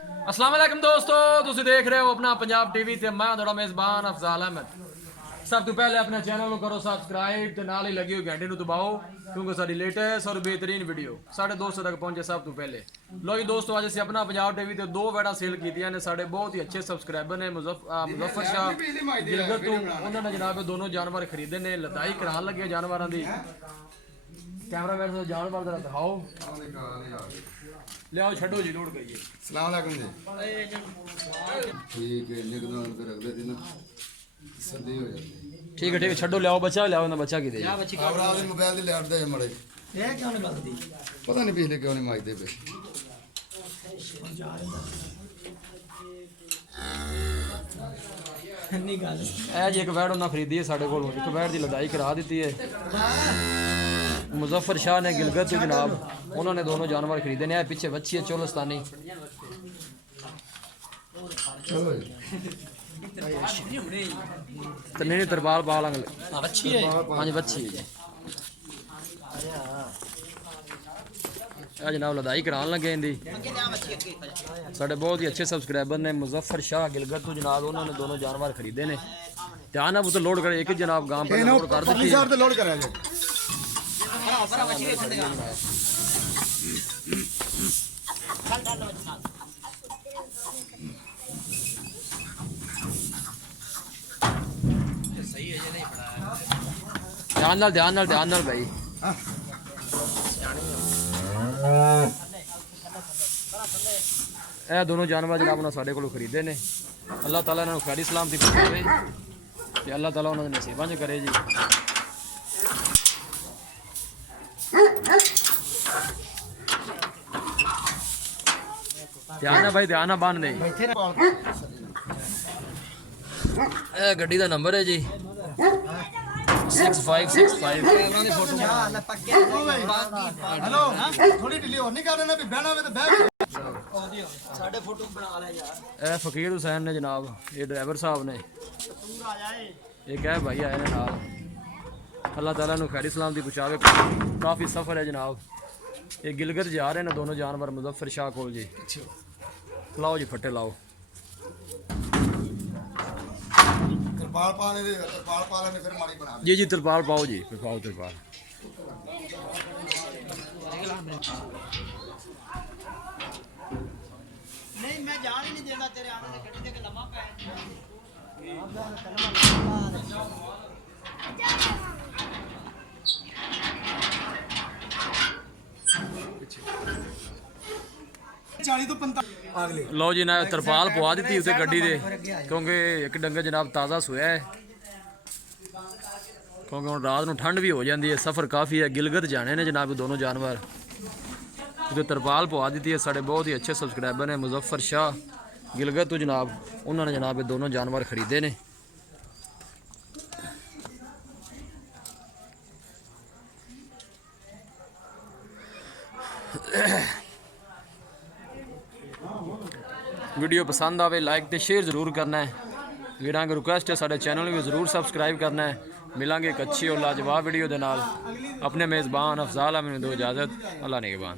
अस्सलाम वालेकुम दोस्तों, तुसी देख रहे हो अपना पंजाब टीवी ते मैं थोड़ा मेज़बान अफजाल अहमद। सब तो पहले अपने चैनल को करो सब्सक्राइब ते नाल ही लगी हुई घंटी दबाओ क्योंकि साडी लेटेस्ट और बेहतरीन वीडियो साढ़े दोस्तों तक पहुंचे सब तो पहले। लो जी दोस्तों, अज असीं अपना पंजाब टीवी ते दो वैडा सेल कीतियां ने। साढ़े बहुत ही अच्छे सब्सक्राइबर ने मुजफ्फर शाह गिलगत तो उन्होंने जनाब दोनों जानवर खरीदे ने। लदाई करान लगे जानवरों की। कैमरा मैन से जानवर जरा दिखाओ, ले आओ छो जी लोड करिए। सलाम अलैकुम जी। ठीक है, निगरान कर रख देती ना सर्दी हो जाती है। ठीक है छो, ले आओ बच्चा, ले आओ ना बच्चा की दे अब रात मोबाइल दी लैट दे मड़े ये क्यों नहीं बजदी? पता नहीं पिछले क्यों नहीं माजदे पे। नहीं गल ए जी एक वैड उन्हें खरीदी है साढ़े को, एक वैड की लदाई करा दी है मुजफ्फर शाह ने गिलगत तो जनाब। उन्होंने दोनों जानवर खरीदे ने। पीछे बच्ची है चोलस्तानी। चलो तो नहीं तरपाल पा लांगे। अच्छी है। हाँ जी बच्ची है। जनाब लदाई करान लगे इनकी। साढ़े बहुत ही अच्छे सब्सक्राइबर ने मुजफ्फर शाह गिलगत तो जनाब। उन्होंने दोनों जानवर खरीदे ने। ध्यान है वो तो लोड करे एक ही जनाब गांव पर लोड कर दी है। लोड करा ध्यान नाल भाई। ਇਹ दोनों जानवर जनाब उन्होंने साढ़े को खरीदे ने। अल्लाह ताला इन्होंने खैरी सलामती पहुंचावे ते अल्लाह ताला उन्होंने नसीबां च करे जी। ध्यान है भाई, ध्यान है बन दे। ਇਹ ਗੱਡੀ ਦਾ ਨੰਬਰ ਹੈ ਜੀ 6565। हेलो थोड़ी ढिली और नहीं कर देना भी बहना में तो बैठ साढ़े फोटो बना ले यार। ਇਹ ਫਕੀਰ ਹੁਸੈਨ ਨੇ जनाब, ये ड्राइवर साहब ने। ये क्या है भाई आए ने नाल। अल्लाह ताला नु खैरी सलामती पहुंचावे। काफ़ी सफ़र है जनाब। ये गिलगत जा रहे हैं दोनों जानवर मुजफ्फर शाह को जी। लाओ जी फट्टे लाओ। तरपाल पाने दे, तरपाल पाले ने फिर माड़ी बना जी जी तिरपाल पाओ जी, फिर पाओ तिरपाल। नहीं मैं जान ही नहीं देना तेरे आने से गड्डी के लम्मा पे। लो जी ना तरपाल पवा दी उसे गड्डी दे क्योंकि एक डंगर जनाब ताज़ा सोया है। क्योंकि हम रात को ठंड भी हो जाती है, सफ़र काफ़ी है। गिलगत जाने ने जनाब दोनों जानवर। उसे तरपाल पवा दी है। साढ़े बहुत ही अच्छे सब्सक्राइबर हैं मुजफ्फर शाह गिलगत तो जनाब। उन्होंने जनाब दोनों जानवर खरीदे ने। वीडियो पसंद आवे लाइक तो शेयर जरूर करना है। वीडियो की रिक्वेस्ट है साढ़े चैनल भी जरूर सबसक्राइब करना है। मिलेंगे एक अच्छी और लाजवाब वीडियो के नाल। अपने मेज़बान अफजाल अहमद दो इजाज़त। अल्लाह निगहबान।